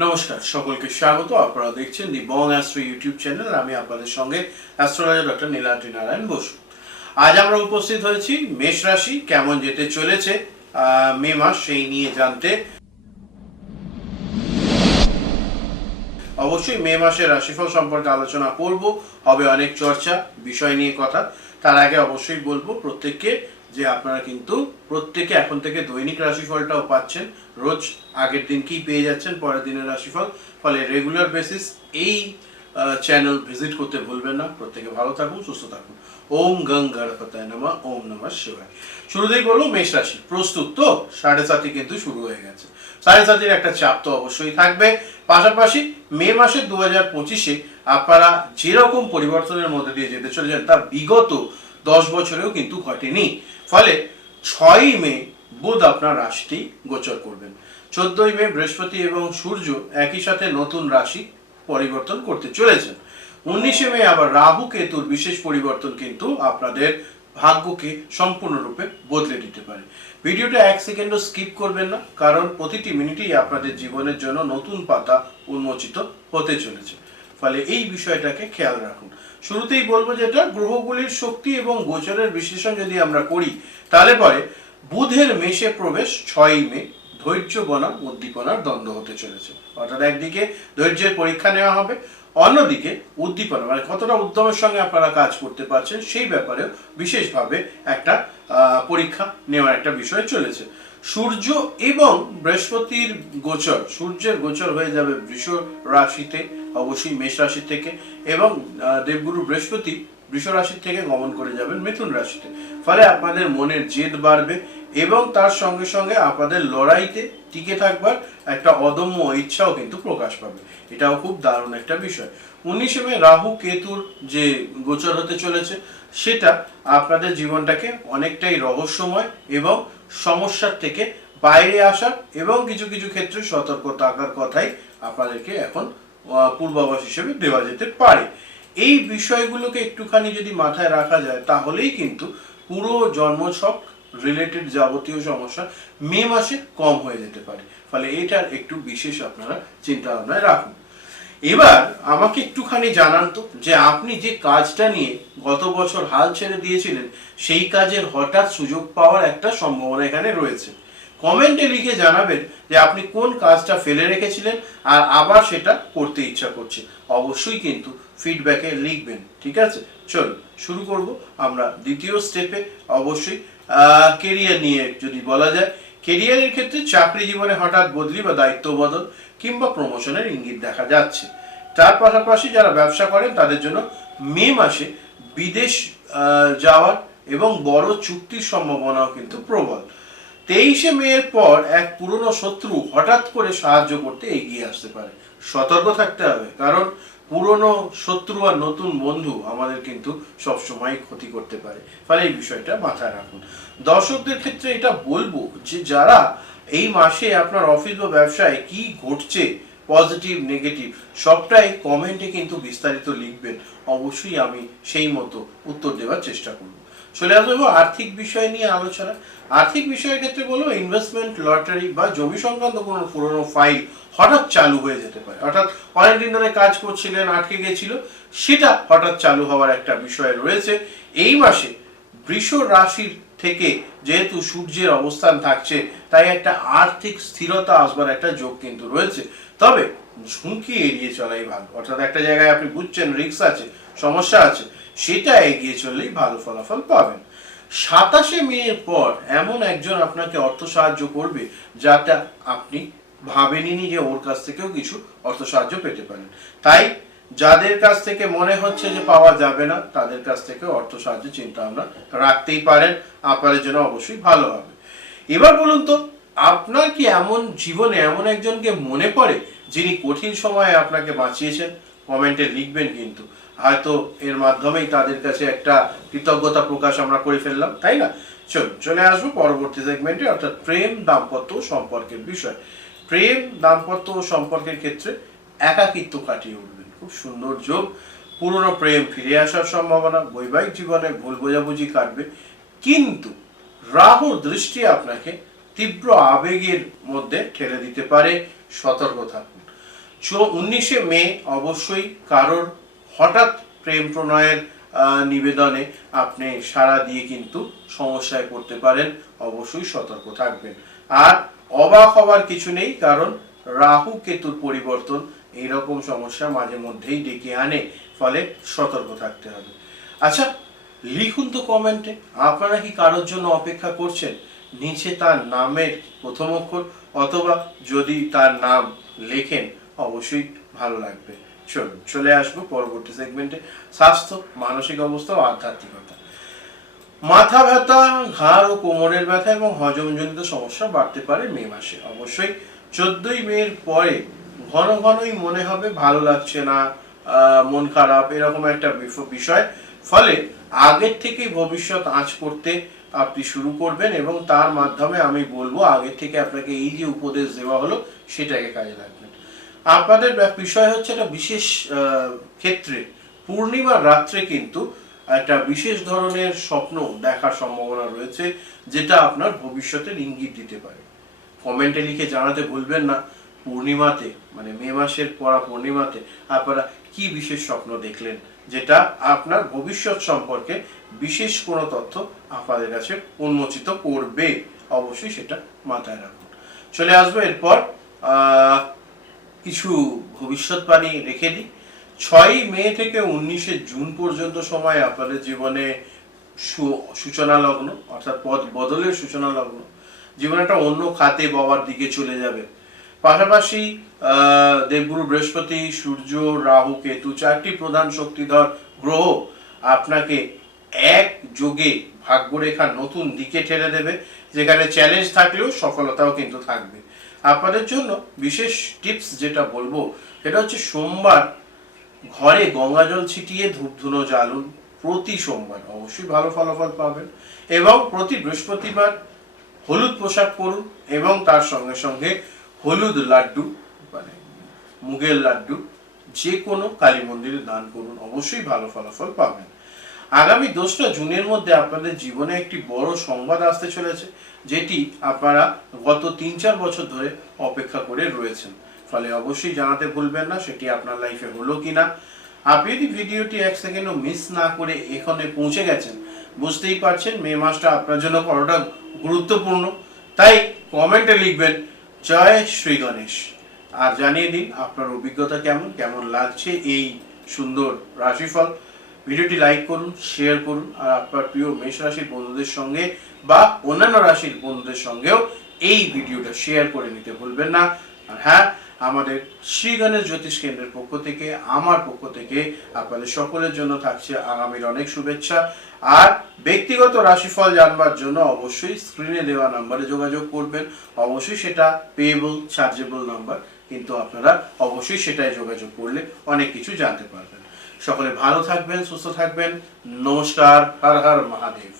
নমস্কার, সকলকে স্বাগত। আপনারা দেখছেন বং অ্যাস্ট্রো ইউটিউব চ্যানেল আমি আপনাদের সঙ্গে অ্যাস্ট্রোলজার ডক্টর নীলাদ্রি নারায়ণ বসু। আজ আমরা উপস্থিত হয়েছি মেষ রাশি, কেমন যেতে চলেছে মে মাস, সেই নিয়ে জানতে। অবশ্যই মে মাসের রাশিফল সম্পর্কে আলোচনা করব, হবে অনেক চর্চা, বিষয় নিয়ে কথা। তার আগে অবশ্যই বলব, প্রত্যেককে যে আপনারা কিন্তু প্রত্যেকে এখন থেকে দৈনিক রাশিফলটাও পাচ্ছেন। রোজ আগের দিনকেই পেয়ে যাচ্ছেন, পরের দিনের রাশিফল। ফলে রেগুলার বেসিস এই চ্যানেল ভিজিট করতে ভুলবেন না। প্রত্যেকে ভালো থাকুন, সুস্থ থাকুন। ওম গং গণপতায় নমা, ওম নমঃ শিবায়। শুরুতেই বলব, মেষ রাশি প্রস্তুত তো? সাড়ে সাতই কিন্তু শুরু হয়ে গেছে। সাড়ে সাতের একটা চাপ তো অবশ্যই থাকবে। পাশাপাশি মে মাসে দু হাজার পঁচিশে আপনারা যেরকম পরিবর্তনের মধ্যে দিয়ে যেতে চলেছেন, তা বিগত দশ বছরেও কিন্তু ঘটেনি। ফলে ছয়ই মে বুধ আপনার রাশিটি গোচর করবেন। চোদ্দই মে বৃহস্পতি এবং সূর্য একই সাথে নতুন রাশি পরিবর্তন করতে চলেছেন। উনিশে মে আবার রাহু কেতুর বিশেষ পরিবর্তন কিন্তু আপনাদের ভাগ্যকে সম্পূর্ণরূপে বদলে দিতে পারে। ভিডিওটা এক সেকেন্ডও স্কিপ করবেন না, কারণ প্রতিটি মিনিটেই আপনাদের জীবনের জন্য নতুন পাতা উন্মোচিত হতে চলেছে। ফলে এই বিষয়টাকে খেয়াল রাখুন। শুরুতেই বলব যেটা গ্রহগুলির শক্তি এবং গোচরের বিশ্লেষণ যদি আমরা করি, তাহলে পরে বুধের মেষে প্রবেশ ছয়ই মে, ধৈর্য বনাম, উদ্দীপনার দ্বন্দ্ব হতে চলেছে। অর্থাৎ একদিকে ধৈর্যের পরীক্ষা নেওয়া হবে, অন্যদিকে উদ্দীপনা মানে কতটা উদ্যমের সঙ্গে আপনারা কাজ করতে পারছেন সেই ব্যাপারেও বিশেষভাবে একটা পরীক্ষা নেওয়ার একটা বিষয় চলেছে। সূর্য এবং বৃহস্পতির গোচর, সূর্যের গোচর হয়ে যাবে বৃষ রাশিতে, অবশ্যই মেষ রাশি থেকে, এবং দেবগুরু বৃহস্পতি বৃষ রাশি থেকে গমন করে যাবেন মিথুন রাশিতে। ফলে আপনাদের মনের জেদ বাড়বে এবং তার সঙ্গে সঙ্গে আপনাদের লড়াইতে টিকে থাকবার একটা অদম্য ইচ্ছাও কিন্তু প্রকাশ পাবে। এটাও খুব দারুণ একটা বিষয়। উনিশে মে রাহু কেতুর যে গোচর হতে চলেছে সেটা আপনাদের জীবনটাকে অনেকটাই রহস্যময় এবং সমস্যার থেকে বাইরে আসার এবং কিছু কিছু ক্ষেত্রে সতর্ক থাকার কথাই আপনাদেরকে এখন পূর্বাভাস হিসেবে দেওয়া যেতে পারে। এই বিষয়গুলোকে একটুখানি যদি মাথায় রাখা যায়, তাহলেই কিন্তু পুরো জন্মছক রিলেটেড যাবতীয় সমস্যা মে মাসে কম হয়ে যেতে পারে। ফলে এটার একটু বিশেষ আপনারা চিন্তা ভাবনায় রাখুন। এবার আমাকে একটুখানি জানান তো যে আপনি যে কাজটা নিয়ে গত বছর হাল ছেড়ে দিয়েছিলেন, সেই কাজের হঠাৎ সুযোগ পাওয়ার একটা সম্ভাবনা এখানে রয়েছে। কমেন্টে লিখে জানাবেন যে আপনি কোন কাজটা ফেলে রেখেছিলেন আর আবার সেটা করতে ইচ্ছা করছে। অবশ্যই কিন্তু ফিডব্যাকে লিখবেন, ঠিক আছে? চলুন, শুরু করব আমরা দ্বিতীয় স্টেপে অবশ্যই কেরিয়ার নিয়ে যদি বলা যায় কেরিয়ারের ক্ষেত্রে চাকরি জীবনে হঠাৎ বদলি বা দায়িত্ব বদল কিংবা প্রমোশনের ইঙ্গিত দেখা যাচ্ছে। তার পাশাপাশি যারা ব্যবসা করেন, তাদের জন্য মে মাসে বিদেশ যাওয়ার এবং বড় চুক্তির সম্ভাবনাও কিন্তু প্রবল। তেইশে মেয়ের পর এক পুরনো শত্রু হঠাৎ করে সাহায্য করতে এগিয়ে আসতে পারে। সতর্ক থাকতে হবে, কারণ পুরনো শত্রু আর নতুন বন্ধু আমাদের কিন্তু সবসময় ক্ষতি করতে পারে। ফলে এই বিষয়টা মাথায় রাখুন। দর্শকদের ক্ষেত্রে এটা বলব যে যারা এই মাসে আপনার অফিস বা ব্যবসায় কি ঘটছে, পজিটিভ, নেগেটিভ, সবটাই কমেন্টে কিন্তু বিস্তারিত লিখবেন। অবশ্যই আমি সেই মতো উত্তর দেওয়ার চেষ্টা করব। চলে আসব আর্থিক বিষয় নিয়ে আলোচনা। আর্থিক বিষয়ের ক্ষেত্রে বলব ইনভেস্টমেন্ট লটারি বা জমি সংক্রান্ত কোনো পুরনো ফাইল হঠাৎ চালু হয়ে যেতে পারে। অর্থাৎ অনেকদিন ধরে কাজ করছিলেন, আটকে গেছিল, সেটা হঠাৎ চালু হওয়ার একটা বিষয় রয়েছে। এই মাসে বৃষ রাশির থেকে যেহেতু সূর্যের অবস্থান থাকছে, তাই একটা আর্থিক স্থিরতা আসবার একটা যোগ কিন্তু রয়েছে। তবে ঝুঁকি এড়িয়ে চলাই ভালো। অর্থাৎ একটা জায়গায় আপনি বুঝছেন রিস্ক আছে, সমস্যা আছে। সেটা এগিয়ে চললেই ভালো ফলাফল পাবেন। সাতাশে মেয়ের পর এমন একজন আপনাকে অর্থ সাহায্য করবে যাতে আপনি ভাবেননি যে ওর কাছ থেকেও কিছু অর্থ সাহায্য পেতে পারেন। তাই যাদের কাছ থেকে মনে হচ্ছে যে পাওয়া যাবে না, তাদের কাছ থেকে অর্থ সাহায্য চিন্তা ভাবনা রাখতেই পারেন। আপনাদের জন্য অবশ্যই ভালো হবে। এবার বলুন তো, আপনার কি এমন জীবনে এমন একজনকে মনে পড়ে যিনি কঠিন সময়ে আপনাকে বাঁচিয়েছেন? কমেন্টে লিখবেন কিন্তু। হয়তো এর মাধ্যমেই তাদের কাছে একটা কৃতজ্ঞতা প্রকাশ আমরা করে ফেললাম, তাই না? চল চলে আসব পরবর্তী সেগমেন্টে অর্থাৎ প্রেম, দাম্পত্য সম্পর্কের বিষয়। প্রেম, দাম্পত্য সম্পর্কের ক্ষেত্রে একাকিত্ব কাটিয়ে উঠবেন। খুব সুন্দর যোগ। পুরনো প্রেম ফিরে আসার সম্ভাবনা, বৈবাহিক জীবনে ভুল বোঝাবুঝি কাটবে। কিন্তু রাহুর দৃষ্টি আপনাকে তীব্র আবেগের মধ্যে ঠেলে দিতে পারে। সতর্ক থাকুন। উনিশে মে অবশ্যই কারোর হঠাৎ প্রেম প্রণয়ের নিবেদনে আপনি সাড়া দিয়ে কিন্তু সমস্যায় পড়তে পারেন, অবশ্যই সতর্ক থাকবেন। আর অবাক হওয়ার কিছু নেই, কারণ রাহু কেতুর পরিবর্তন এইরকম সমস্যা মাঝে মধ্যেই ডেকে আনে, ফলে সতর্ক থাকতে হবে। আচ্ছা লিখুন তো কমেন্টে, আপনারা কি কারোর জন্য অপেক্ষা করছেন? নিচে তার নামের প্রথম অক্ষর, অথবা যদি তার নাম লেখেন, অবশ্যই ভালো লাগবে। চলুন চলে আসব পরবর্তী সেগমেন্টে স্বাস্থ্য, মানসিক অবস্থা ও আধ্যাত্মিকতা। মাথা ব্যথা, ঘাড় ও কোমরের ব্যথা এবং হজমজনিত সমস্যা বাড়তে পারে মে মাসে। অবশ্যই চোদ্দই মের পরে ঘন ঘনই মনে হবে, ভালো লাগছে না মন খারাপ, এরকম একটা বিষয়। ফলে আগের থেকেই ভবিষ্যৎ আঁচ করতে আপনি শুরু করবেন এবং তার মাধ্যমে আমি বলব আগের থেকে আপনাকে এই যে উপদেশ দেওয়া হলো, সেটাকে কাজে রাখবেন আপনাদের বিষয় হচ্ছে একটা বিশেষ ক্ষেত্রে পূর্ণিমার রাত্রে কিন্তু একটা বিশেষ ধরনের স্বপ্ন দেখার সম্ভাবনা রয়েছে, যেটা আপনার ভবিষ্যতের ইঙ্গিত দিতে পারে। কমেন্টে লিখে জানাতে ভুলবেন না, পূর্ণিমাতে মানে মে মাসের পড়া পূর্ণিমাতে আপনারা কি বিশেষ স্বপ্ন দেখলেন, যেটা আপনার ভবিষ্যৎ সম্পর্কে বিশেষ কোনো তথ্য আপনাদের কাছে উন্মোচিত করবে, অবশ্যই সেটা মাথায় রাখুন। চলে আসব এরপর কিছু ভবিষ্যৎবাণী রেখে দিই। ছয়ই মে থেকে উনিশে জুন পর্যন্ত সময় আপনাদের জীবনে সূচনা লগ্ন অর্থাৎ পদ বদলের সূচনা লগ্ন জীবনে একটা অন্য খাতে বাবার দিকে চলে যাবে। পাশাপাশি দেবগুরু বৃহস্পতি, সূর্য, রাহু, কেতু চারটি প্রধান শক্তিধর গ্রহ আপনাকে এক যোগে ভাগ্যরেখার নতুন দিকে ঠেলে দেবে। যেখানে চ্যালেঞ্জ থাকলেও সফলতাও কিন্তু থাকবে। আপনাদের জন্য বিশেষ টিপস যেটা বলব, সেটা হচ্ছে সোমবার ঘরে গঙ্গা জল ছিটিয়ে ধূপ ধুনো জ্বালুন, প্রতি সোমবার অবশ্যই ভালো ফলাফল পাবেন এবং প্রতি বৃহস্পতিবার হলুদ পোশাক পরুন এবং তার সঙ্গে সঙ্গে হলুদ লাড্ডু মানে মুগের লাড্ডু, যে কোনো কালী মন্দিরে দান করুন, অবশ্যই ভালো ফলাফল পাবেন। আগামী দোসরা জুনের মধ্যে আপনাদের জীবনে একটি বড় সংবাদ আসতে চলেছে, যেটি আপনারা গত তিন চার বছর ধরে অপেক্ষা করে রয়েছেন। ফলে অবশ্যই জানাতে ভুলবেন না, সেটি আপনার লাইফে হলো কিনা। আপনি যদি ভিডিওটি এক সেকেন্ডও মিস না করে এখানে পৌঁছে গেছেন, বুঝতেই পারছেন মে মাসটা আপনার জন্য কতটা গুরুত্বপূর্ণ। তাই কমেন্টে লিখবেন, জয় শ্রী গণেশ। আর জানিয়ে দিন আপনার অভিজ্ঞতা কেমন কেমন লাগছে এই সুন্দর রাশিফল। ভিডিওটি লাইক করুন, শেয়ার করুন, আর আপনার প্রিয় মেষ রাশির বন্ধুদের সঙ্গে বা অন্যান্য রাশির বন্ধুদের সঙ্গেও এই ভিডিওটা শেয়ার করে নিতে ভুলবেন না। আর হ্যাঁ আমাদের শ্রী গণেশ জ্যোতিষ কেন্দ্রের পক্ষ থেকে, আমার পক্ষ থেকে আপনাদের সকলের জন্য থাকছে আগামীর অনেক শুভেচ্ছা। আর ব্যক্তিগত রাশিফল জানবার জন্য অবশ্যই স্ক্রিনে দেওয়া নাম্বারে যোগাযোগ করবেন। অবশ্যই সেটা পেয়েবল চার্জেবল নাম্বার কিন্তু আপনারা অবশ্যই সেটাই যোগাযোগ করলে অনেক কিছু জানতে পারবেন। সকলে ভালো থাকবেন সুস্থ থাকবেন। নমস্কার হর হর মহাদেব।